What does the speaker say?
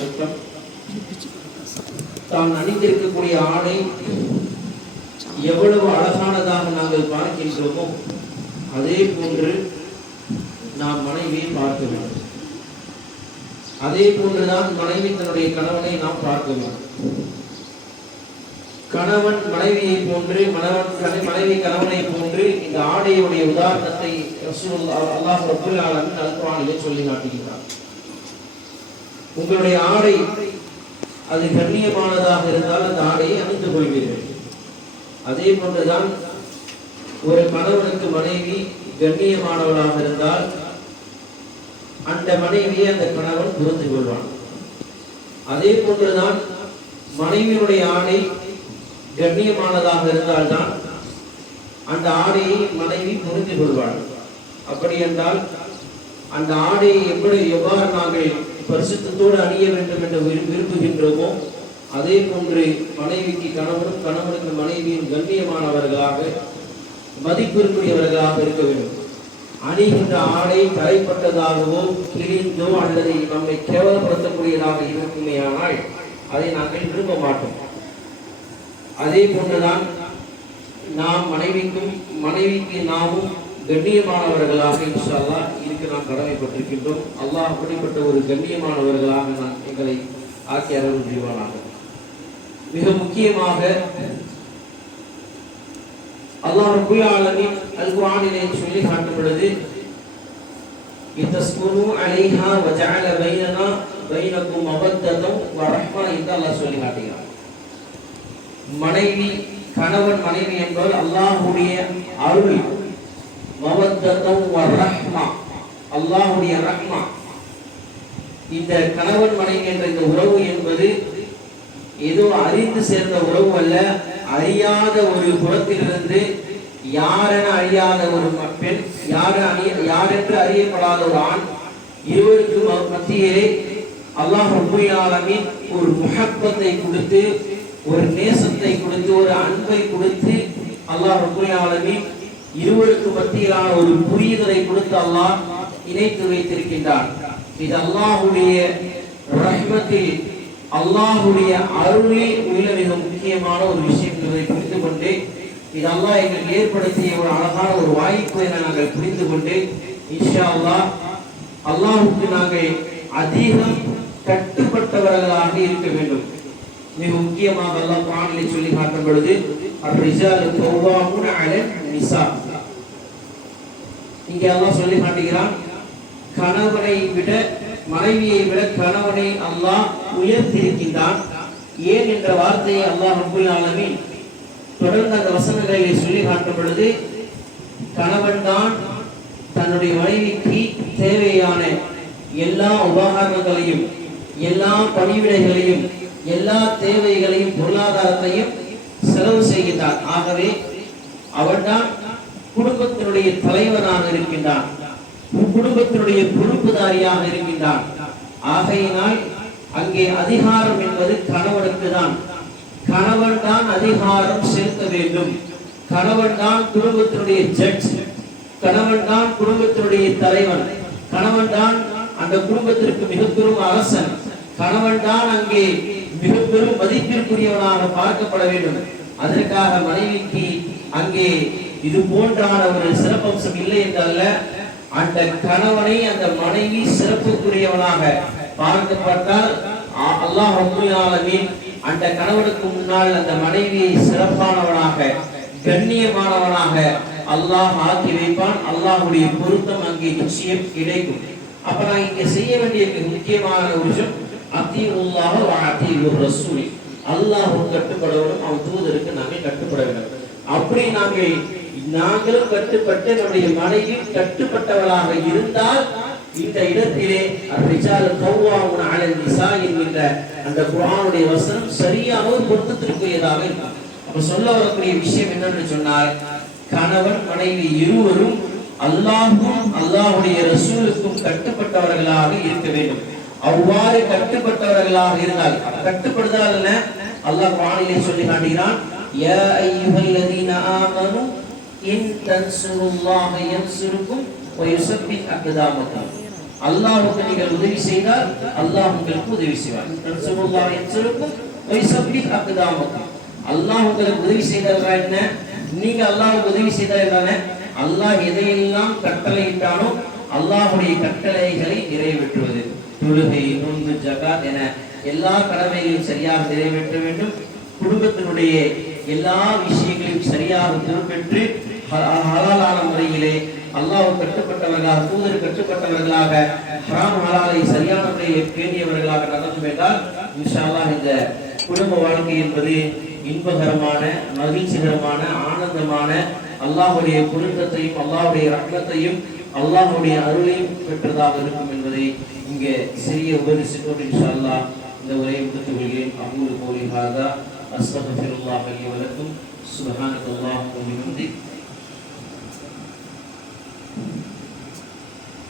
அர்த்தம். தான் அணிந்திருக்கக்கூடிய ஆடை எவ்வளவு அழகானதாக நாங்கள் பார்க்கின்றோமோ அதே போன்று நாம் மனைவியை பார்க்க வேண்டும். அதே போன்றுதான் மனைவி தன்னுடைய கணவனை நாம் பார்க்க வேண்டும். கணவன் மனைவியை போன்று மணவன் மனைவி கணவனை போன்று இந்த ஆடையுடைய உதாரணத்தை அல்லாஹ் அல்லாஹ் ரப்பல் ஆலமீன் சொல்லி காட்டுகிறார் உங்களுடைய ஆடை அது கண்ணியமானதாக இருந்தால் அந்த ஆடையை அணிந்து கொள்வீர்கள். அதே போன்றுதான் ஒரு கணவனுக்கு மனைவி கண்ணியமானவளாக இருந்தால் அந்த மனைவியை அந்த கணவன் புரிந்து கொள்வான். அதே போன்றுதான் மனைவியுடைய ஆடை கண்ணியமானதாக இருந்தால்தான் அந்த ஆடையை மனைவி புரிந்து கொள்வாள். அப்படி என்றால் அந்த ஆடையை எப்படி எவ்வாறு நாங்கள் பரிசுத்தோடு அணிய வேண்டும் என்று விரு- விரும்புகின்றோமோ அதே போன்று மனைவிக்கு கணவனும் கணவனுக்கு மனைவியின் கண்ணியமானவர்களாக மதிப்பிற்குரியவர்களாக இருக்க வேண்டும். அணிகின்ற ஆடை தரைப்பட்டதாகவோ கிழிந்தோ அல்லது நம்மை கேவலப்படுத்தக்கூடியதாக இருக்குமேயானால் அதை நாங்கள் விரும்ப மாட்டோம். அதே போன்றுதான் நாம் மனைவிக்கும் மனைவிக்கு நாமும் கண்ணியமானவர்களாக இன்ஷால்லா அல்லாஹ் இருக்க நாம் கடமைப்பட்டிருக்கின்றோம். அல்லாஹ் அப்படிப்பட்ட ஒரு கண்ணியமானவர்களாக நான் எங்களை ஆக்கி அருள் புரிவானாக. மிக முக்கியமாக அல்லாஹ் ரபுல் ஆலமீன் அல் குர்ஆனிலே சொல்லி காட்டும் பொழுது இத்தஸ்குனு என்று அல்லாஹ் சொல்லி காட்டுகிறான். மனைவி கணவன் மனைவி என்பவர் அல்லாஹ்வுடைய அருள் மவத்ததம் ரஹ்மா. ரஹ்மா. இந்த கணவன் மனைவி என்ற இந்த உறவு என்பது ஏதோ அறிந்து சேர்ந்த உறவு அல்ல அறியாத ஒரு புறத்திலிருந்து யாரென அறியாத ஒரு பெண் யார அறிய யாரென்று அறியப்படாத ஒரு ஆண் இருவருக்கு மத்தியிலே அல்லாஹ் ரப்பல் ஒரு முகப்பத்தை கொடுத்து ஒரு நேசத்தை கொடுத்து ஒரு அன்பை கொடுத்து அல்லாஹ் ரப்பல் இருவருக்கு மத்தியிலான ஒரு புரியுதலை கொடுத்து அல்லாஹ் இணைத்து வைத்திருக்கின்றான். இது அல்லாஹுடைய ரஹ்மத்தில் அல்லாஹுடைய அருளில் உள்ள மிக முக்கியமான ஒரு விஷயம் என்பதை புரிந்து கொண்டு இது அல்லாஹ் எங்களுக்கு ஏற்படுத்திய ஒரு அழகான ஒரு வாய்ப்பு என நாங்கள் புரிந்து கொண்டு இன்ஷா அல்லாஹ் அல்லாஹுக்கு நாங்கள் அதிகம் கட்டுப்பட்டவர்களாக இருக்க வேண்டும். மிக முக்கியமாக எல்லாம் பாடலை சொல்லி காட்டும் பொழுது அர்ரிஜாலு கவ்வாமுன அலன் நிசா. இங்கே அல்லாஹ் சொல்லி காட்டுகிறான் கணவனை விட மனைவியை விட கணவனை அல்லாஹ் உயர்த்திருக்கின்றான் ஏன் என்ற வார்த்தையை அல்லாஹ் ரப்பல் ஆலமீன் தொடர்ந்து அந்த வசனங்களை சொல்லி காட்டும் பொழுது கணவன் தான் தன்னுடைய மனைவிக்கு தேவையான எல்லா உபகரணங்களையும் எல்லா பணிவிடைகளையும் எல்லா தேவைகளையும் பொருளாதாரத்தையும் செலவு செய்கின்றான். ஆகவே அவன்தான் குடும்பத்தினுடைய தலைவனாக இருக்கின்றான். குடும்பத்தினுடைய பொறுப்புதாரியாக இருக்கின்றான். ஆகையினால் அங்கே அதிகாரம் என்பது கணவனுக்கு தான் கணவன் தான் அதிகாரம் செலுத்த வேண்டும். கணவன் தான் குடும்பத்தினுடைய ஜட்ஜ் கணவன் தான் குடும்பத்தினுடைய தலைவன். கணவன் தான் அந்த குடும்பத்திற்கு மிக பெரும் அரசன். கணவன் தான் அங்கே மிக பெரும் மதிப்பிற்குரியவனாக பார்க்கப்பட வேண்டும். அதற்காக மனைவிக்கு அங்கே இது போன்றான ஒரு சிறப்பம்சம் இல்லை என்றல்ல அந்த கணவனை அந்த மனைவி சிறப்புக்குரியவனாக பார்க்கப்பட்டால் அல்லாஹ் அல்லாஹின் அந்த கணவனுக்கு முன்னால் அந்த மனைவியை சிறப்பானவனாக கண்ணியமானவனாக அல்லாஹ் ஆக்கி வைப்பான். அல்லாஹ்வுடைய பொருத்தம் அங்கே நிச்சயம் கிடைக்கும். அப்ப நான் இங்க செய்ய வேண்டிய முக்கியமான ஒரு விஷயம் அத்தியுள்ளாக வ அத்தீவுர் ரசூல். அல்லாஹும் கட்டுப்பட வேண்டும் அவன் தூதருக்கு நாங்கள் கட்டுப்பட வேண்டும். அப்படி நாங்கள் நாங்களும் கட்டுப்பட்டு நம்முடைய மனைவி கட்டுப்பட்டவளாக இருந்தால் இந்த இடத்திலே அர்ரிஜால் கவ்வாமுன அலல் நிசா என்கின்ற அந்த குரானுடைய வசனம் சரியான ஒரு பொருத்தத்திற்குரியதாக இருக்கும். அப்ப சொல்ல வரக்கூடிய விஷயம் என்னன்னு சொன்னால் கணவன் மனைவி இருவரும் அல்லாஹும் அல்லாஹுடைய ரசூலுக்கும் கட்டுப்பட்டவர்களாக இருக்க வேண்டும். அவ்வாறு கட்டுப்பட்டவர்களாக இருந்தால் அப்ப கட்டுப்படுதல் என்ன? அல்லாஹ் குர்ஆனிலே சொல்லி காட்டுகிறான் யா அய்யுஹல்லதீன ஆமனு இன் தன்சுருல்லாஹ யன்சுருக்கும் வ யுஸப்பித் அக்தாமக்கும் அல்லாஹ்வுக்கு நீங்கள் உதவி செய்தால் அல்லாஹ் உங்களுக்கு உதவி செய்வார். தன்சுல்லாஹ் என்சருக்கும் வைசப்பி அக்குதாமக்கும் அல்லாஹ் உங்களுக்கு உதவி செய்தால் என்ன? நீங்க அல்லாஹ்வுக்கு உதவி செய்தால் என்ன அல்லாஹ் எதையெல்லாம் கட்டளையிட்டானோ அல்லாஹ்வுடைய கட்டளைகளை நிறைவேற்றுவது. தொழுகை நோன்பு ஜகாத் என எல்லா கடமைகளையும் சரியாக நிறைவேற்ற வேண்டும். குடும்பத்தினுடைய எல்லா விஷயங்களையும் சரியாக பொறுப்பேற்று ஹலாலான முறையிலே அல்லாஹ் கட்டுப்பட்டவர்களாக தூதர் கட்டுப்பட்டவர்களாக ஹராம் ஹலாலை சரியான முறையிலே பேணியவர்களாக நடந்து என்றால் இன்ஷால்லா இந்த குடும்ப வாழ்க்கை என்பது இன்பகரமான மகிழ்ச்சிகரமான ஆனந்தமான அல்லாஹுடைய பொருத்தத்தையும் அல்லாஹுடைய ரத்னத்தையும் அல்லாஹுடைய அருளையும் பெற்றதாக இருக்கும் என்பதை இங்கே சிறிய உபதேசத்தோடு இன்ஷா இந்த உரையை முடித்துக் கொள்கிறேன். அபூல் கோலி ஹாதா அஸ்தகஃபிருல்லாஹ் லி வலக்கும் சுப்ஹானல்லாஹி கோலி பிஹம்திஹி